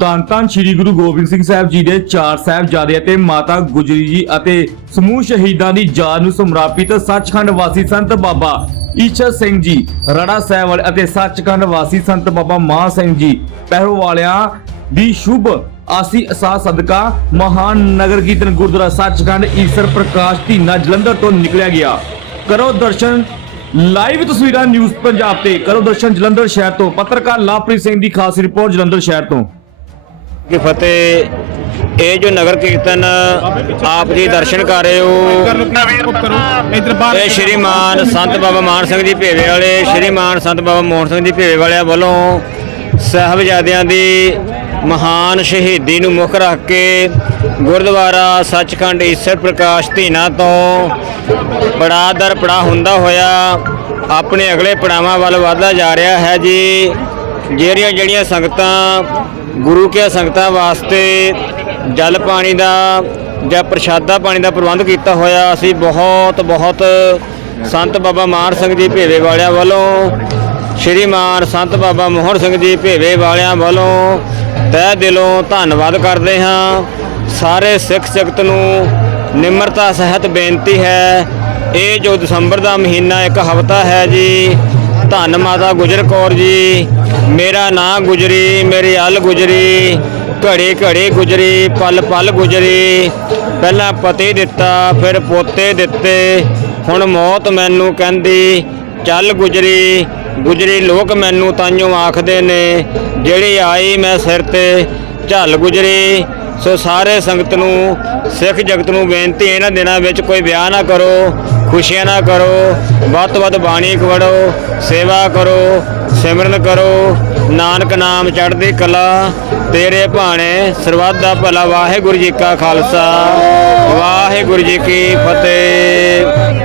ਧੰਨ ਧੰਨ ਸ੍ਰੀ ਗੁਰੂ ਗੋਬਿੰਦ ਸਿੰਘ ਸਾਹਿਬ ਜੀ ਦੇ ਚਾਰ ਸਾਹਿਬਜ਼ਾਦੇ ਅਤੇ ਮਾਤਾ ਗੁਜਰੀ ਜੀ ਅਤੇ ਸਮੂਹ ਸ਼ਹੀਦਾਂ ਦੀ ਯਾਦ ਨੂੰ ਸਮਰਪਿਤ ਸੱਚਖੰਡ ਵਾਸੀ ਸੰਤ ਬਾਬਾ ਈਸ਼ਰ ਸਿੰਘ ਜੀ, ਰੜਾ ਸਾਹਿਬ ਅਤੇ ਸੱਚਖੰਡ ਵਾਸੀ ਸੰਤ ਬਾਬਾ ਮਾਹ ਸਿੰਘ ਜੀ ਪਹਿਰੋ ਵਾਲਿਆਂ ਦੀ ਸ਼ੁਭ ਆਸੀ ਅਸਾ ਸਦਕਾ ਮਹਾਨ ਨਗਰ ਕੀਰਤਨ ਗੁਰਦੁਆਰਾ ਸੱਚਖੰਡ ਈਸ਼ਰ ਪ੍ਰਕਾਸ਼ ਧੀਨਾ ਜਲੰਧਰ ਤੋਂ ਨਿਕਲਿਆ ਗਿਆ। ਕਰੋ ਦਰਸ਼ਨ, ਲਾਈਵ ਤਸਵੀਰਾਂ ਨਿਊਜ਼ ਪੰਜਾਬ ਤੇ। ਕਰੋ ਦਰਸ਼ਨ ਜਲੰਧਰ ਸ਼ਹਿਰ ਤੋਂ। ਪੱਤਰਕਾਰ ਲਵਪ੍ਰੀਤ ਸਿੰਘ ਦੀ ਖਾਸ ਰਿਪੋਰਟ ਜਲੰਧਰ ਸ਼ਹਿਰ ਤੋਂ। ਕਿ ਫਤਿਹ, ਇਹ ਜੋ ਨਗਰ ਕੀਰਤਨ ਆਪ ਜੀ ਦਰਸ਼ਨ ਕਰ ਰਹੇ ਹੋ ਇਧਰ ਬਾਹਰ ਇਹ ਸ਼੍ਰੀਮਾਨ ਸੰਤ ਬਾਬਾ ਮਾਨ ਸਿੰਘ ਜੀ ਭੇਵੇ ਵਾਲੇ, ਸ਼੍ਰੀਮਾਨ ਸੰਤ ਬਾਬਾ ਮੋਹਨ ਸਿੰਘ ਜੀ ਭੇਵੇ ਵਾਲਿਆਂ ਵੱਲੋਂ ਸਾਹਿਬਜ਼ਾਦਿਆਂ ਦੀ ਮਹਾਨ ਸ਼ਹੀਦੀ ਨੂੰ ਮੁੱਖ ਰੱਖ ਕੇ ਗੁਰਦੁਆਰਾ ਸੱਚਖੰਡ ਈਸਰ ਪ੍ਰਕਾਸ਼ ਧੀਨਾ ਤੋਂ ਪੜਾਅ ਦਰ ਪੜਾਅ ਹੁੰਦਾ ਹੋਇਆ, ਆਪਣੇ ਅਗਲੇ ਪੜਾਵਾਂ ਵੱਲ ਵਧਦਾ ਜਾ ਰਿਹਾ ਹੈ ਜੀ। ਜਿਹੜੀਆਂ ਜਿਹੜੀਆਂ ਸੰਗਤਾਂ ਗੁਰੂ ਕੇ ਸੰਗਤਾਂ ਵਾਸਤੇ ਜਲ ਪਾਣੀ ਦਾ ਜਾਂ ਪ੍ਰਸ਼ਾਦਾ ਪਾਣੀ ਦਾ ਪ੍ਰਬੰਧ ਕੀਤਾ ਹੋਇਆ, ਅਸੀਂ ਬਹੁਤ ਬਹੁਤ ਸੰਤ ਬਾਬਾ ਮਾਨ ਸਿੰਘ ਜੀ ਭੇਵੇ ਵਾਲਿਆਂ ਵੱਲੋਂ ਸ਼੍ਰੀਮਾਨ ਸੰਤ ਬਾਬਾ ਮੋਹਨ ਸਿੰਘ ਜੀ ਭੇਵੇ ਵਾਲਿਆਂ ਵੱਲੋਂ ਤਹਿ ਦਿਲੋਂ ਧੰਨਵਾਦ ਕਰਦੇ ਹਾਂ। ਸਾਰੇ ਸਿੱਖ ਜਗਤ ਨੂੰ ਨਿਮਰਤਾ, ਸਹਿਤ ਬੇਨਤੀ ਹੈ। ਇਹ ਜੋ ਦਸੰਬਰ ਦਾ ਮਹੀਨਾ ਇੱਕ ਹਫ਼ਤਾ ਹੈ ਜੀ ਧੰਨ ਮਾਤਾ ਗੁਜਰ ਕੌਰ ਜੀ। ਮੇਰਾ ਨਾਂ ਗੁਜਰੀ, ਮੇਰੀ ਅਲ ਗੁਜਰੀ, ਘੜੇ ਘੜੇ ਗੁਜਰੀ, ਪਲ ਪਲ ਗੁਜਰੀ। ਪਹਿਲਾਂ ਪਤੀ ਦਿੱਤਾ, ਫਿਰ ਪੋਤੇ ਦਿੱਤੇ। ਹੁਣ ਮੌਤ ਮੈਨੂੰ ਕਹਿੰਦੀ, ਚੱਲ ਗੁਜਰੀ ਗੁਜਰੀ ਲੋਕ ਮੈਨੂੰ ਤਾਈਓ ਆਖਦੇ ਨੇ, ਜਿਹੜੀ ਆਈ ਮੈਂ ਸਿਰ ਤੇ, ਝੱਲ ਗੁਜਰੀ। ਸੋ ਸਾਰੇ ਸੰਗਤ ਨੂੰ, ਸਿੱਖ ਜਗਤ ਨੂੰ ਬੇਨਤੀ, ਇਹਨਾਂ ਦਿਨਾਂ ਵਿੱਚ ਕੋਈ ਵਿਆਹ ਨਾ ਕਰੋ। ਖੁਸ਼ੀਆਂ ਨਾਲ ਕਰੋ, ਵੱਧ ਤੋਂ ਵੱਧ ਬਾਣੀ ਕਵੜੋ ਸੇਵਾ ਕਰੋ, ਸਿਮਰਨ ਕਰੋ। ਨਾਨਕ ਨਾਮ ਚੜ੍ਹਦੀ ਕਲਾ, ਤੇਰੇ ਭਾਣੇ ਸਰਬੱਤ ਦਾ ਭਲਾ। ਵਾਹਿਗੁਰੂ ਜੀ ਕਾ ਖਾਲਸਾ, ਵਾਹਿਗੁਰੂ ਜੀ ਕੀ ਫਤਿਹ।